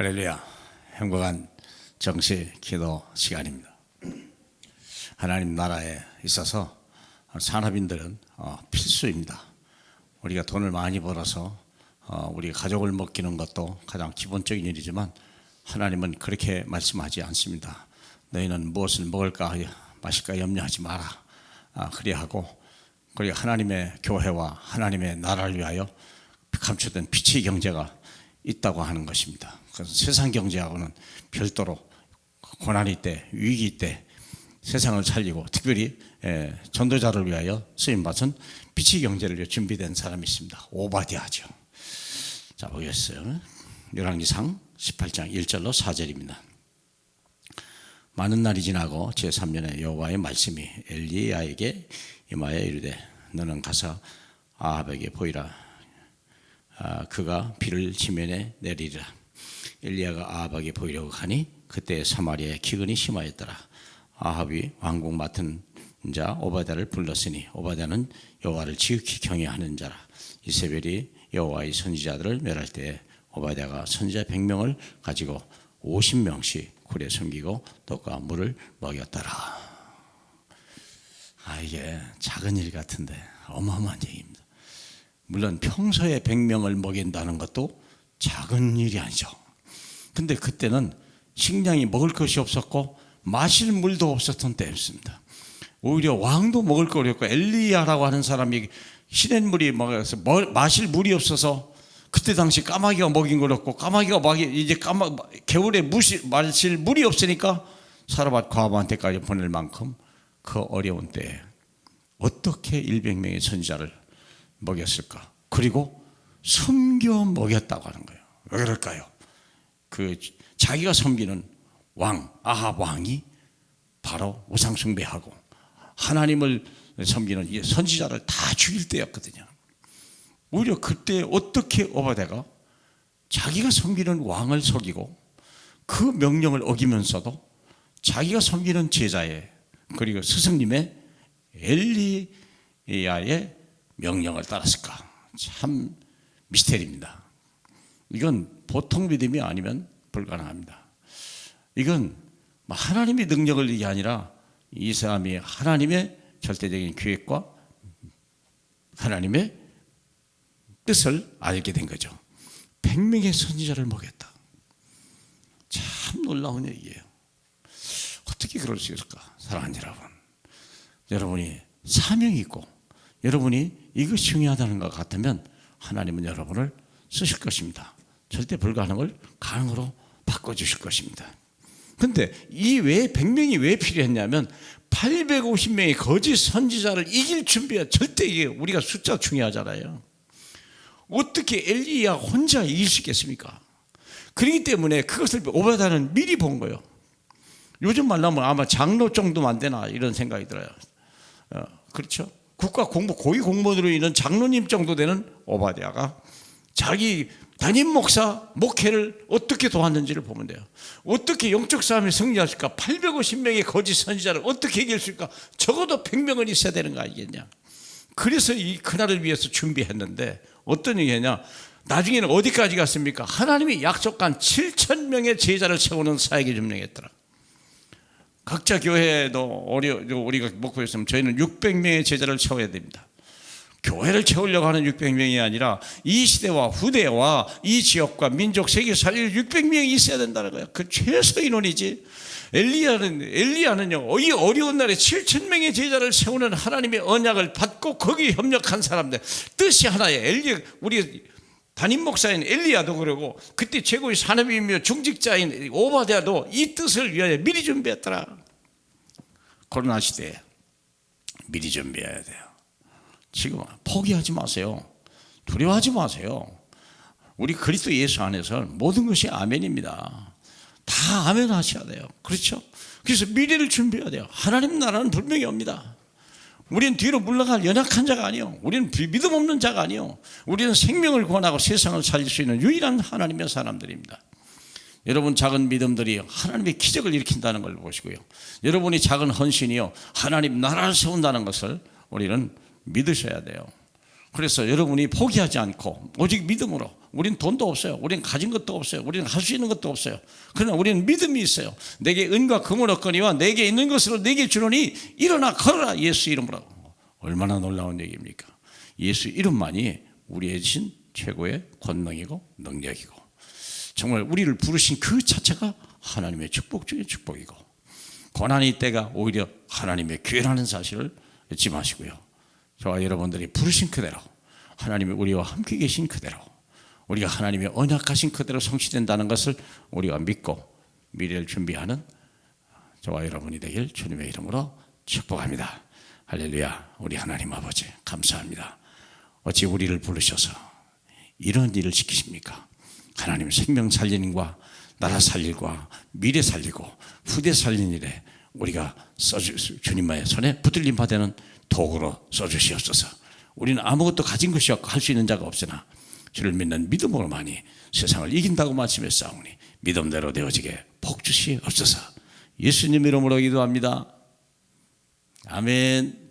할렐루야. 행복한 정시 기도 시간입니다. 하나님 나라에 있어서 산업인들은 필수입니다. 우리가 돈을 많이 벌어서 우리 가족을 먹이는 것도 가장 기본적인 일이지만 하나님은 그렇게 말씀하지 않습니다. 너희는 무엇을 먹을까 마실까 염려하지 마라. 그리야 하고, 그리고 하나님의 교회와 하나님의 나라를 위하여 감추된 빛의 경제가 있다고 하는 것입니다. 그래서 세상 경제하고는 별도로 고난이 때, 위기 때 세상을 살리고 특별히 전도자를 위하여 쓰임받은 빛의 경제를 위해 준비된 사람이 있습니다. 오바댜죠. 자, 보겠어요. 열왕기상 18장 1절로 4절입니다. 많은 날이 지나고 제3년에 여호와의 말씀이 엘리야에게 임하여 이르되 너는 가서 아합에게 보이라. 그가 비를 지면에 내리리라. 엘리야가 아합에게 보이려고 하니 그때 사마리아에 기근이 심하였더라. 아합이 왕궁 맡은 자 오바댜를 불렀으니 오바댜는 여호와를 지극히 경외하는 자라. 이세벨이 여호와의 선지자들을 멸할 때 오바댜가 선지자 100명을 가지고 50명씩 굴에 숨기고 떡과 물을 먹였더라. 이게 작은 일 같은데 어마어마한 얘기입니다. 물론 평소에 100명을 먹인다는 것도 작은 일이 아니죠. 근데 그때는 식량이 먹을 것이 없었고 마실 물도 없었던 때였습니다. 오히려 왕도 먹을 거 어렵고 엘리야라고 하는 사람이 시냇물이 먹어서 마실 물이 없어서 그때 당시 까마귀가 먹인 거였고, 까마귀가 이제 겨울에 마실 물이 없으니까 사르밧 과부한테까지 보낼 만큼 그 어려운 때에 어떻게 100명의 선지자를 먹였을까? 그리고 숨겨 먹였다고 하는 거예요. 왜 그럴까요? 자기가 섬기는 왕 아합 왕이 바로 우상 숭배하고 하나님을 섬기는 선지자를 다 죽일 때였거든요. 오히려 그때 어떻게 오바댜가 자기가 섬기는 왕을 속이고 그 명령을 어기면서도 자기가 섬기는 제자의 그리고 스승님의 엘리야의 명령을 따랐을까? 참 미스테리입니다. 이건 보통 믿음이 아니면 불가능합니다. 이건 하나님의 능력을 이게 아니라 이 사람이 하나님의 절대적인 계획과 하나님의 뜻을 알게 된 거죠. 100명의 선지자를 먹였다. 참 놀라운 얘기예요. 어떻게 그럴 수 있을까? 사랑하는 여러분, 여러분이 사명이 있고 여러분이 이것이 중요하다는 것 같으면 하나님은 여러분을 쓰실 것입니다. 절대 불가능을 가능으로 바꿔주실 것입니다. 그런데 이 외에 100명이 왜 필요했냐면 850명의 거짓 선지자를 이길 준비가 절대 이게 우리가 숫자 중요하잖아요. 어떻게 엘리야 혼자 이길 수 있겠습니까? 그렇기 때문에 그것을 오바댜는 미리 본 거예요. 요즘 말로 아마 장로 정도만 되나 이런 생각이 들어요. 그렇죠? 국가 공무 고위 공무원으로 있는 장로님 정도 되는 오바댜가 자기 담임 목사 목회를 어떻게 도왔는지를 보면 돼요. 어떻게 영적 싸움에 승리하실까? 850명의 거짓 선지자를 어떻게 이길 수 있을까? 적어도 100명은 있어야 되는 거 아니겠냐? 그래서 이 그날을 위해서 준비했는데 어떤 얘기냐? 나중에는 어디까지 갔습니까? 하나님이 약속한 7,000명의 제자를 세우는 사역에 점령했더라. 각자 교회도 우리가 목표였으면 저희는 600명의 제자를 채워야 됩니다. 교회를 채우려고 하는 600명이 아니라 이 시대와 후대와 이 지역과 민족 세계 살릴 600명이 있어야 된다는 거예요. 그 최소 인원이지. 엘리야는요, 이 어려운 날에 7,000명의 제자를 세우는 하나님의 언약을 받고 거기에 협력한 사람들, 뜻이 하나예요. 우리 담임 목사인 엘리야도 그러고 그때 최고의 산업인이며 중직자인 오바댜도 이 뜻을 위하여 미리 준비했더라. 코로나 시대에 미리 준비해야 돼요. 지금 포기하지 마세요. 두려워하지 마세요. 우리 그리스도 예수 안에서 모든 것이 아멘입니다. 다 아멘 하셔야 돼요. 그렇죠? 그래서 미래를 준비해야 돼요. 하나님 나라는 분명히 옵니다. 우리는 뒤로 물러갈 연약한 자가 아니요, 우리는 믿음 없는 자가 아니요, 우리는 생명을 구원하고 세상을 살릴 수 있는 유일한 하나님의 사람들입니다. 여러분 작은 믿음들이 하나님의 기적을 일으킨다는 걸 보시고요, 여러분이 작은 헌신이요 하나님 나라를 세운다는 것을 우리는 믿으셔야 돼요. 그래서 여러분이 포기하지 않고 오직 믿음으로 우리는 돈도 없어요. 우리는 가진 것도 없어요. 우리는 할 수 있는 것도 없어요. 그러나 우리는 믿음이 있어요. 내게 은과 금을 얻거니와 내게 있는 것으로 내게 주노니 일어나 걸어라. 예수 이름으로. 얼마나 놀라운 얘기입니까? 예수 이름만이 우리의 신 최고의 권능이고 능력이고, 정말 우리를 부르신 그 자체가 하나님의 축복 중의 축복이고, 고난의 때가 오히려 하나님의 기회라는 사실을 잊지 마시고요. 저와 여러분들이 부르신 그대로, 하나님이 우리와 함께 계신 그대로, 우리가 하나님의 언약하신 그대로 성취된다는 것을 우리가 믿고 미래를 준비하는 저와 여러분이 되길 주님의 이름으로 축복합니다. 할렐루야. 우리 하나님 아버지 감사합니다. 어찌 우리를 부르셔서 이런 일을 시키십니까? 하나님 생명 살리는과 나라 살릴과 미래 살리고 후대 살리는 일에 우리가 주님의 손에 붙들림 받는 도구로 써주시옵소서. 우리는 아무것도 가진 것이 없고 할 수 있는 자가 없으나 주를 믿는 믿음으로만이 세상을 이긴다고 말씀했사오니 믿음대로 되어지게 복 주시옵소서. 예수님 이름으로 기도합니다. 아멘.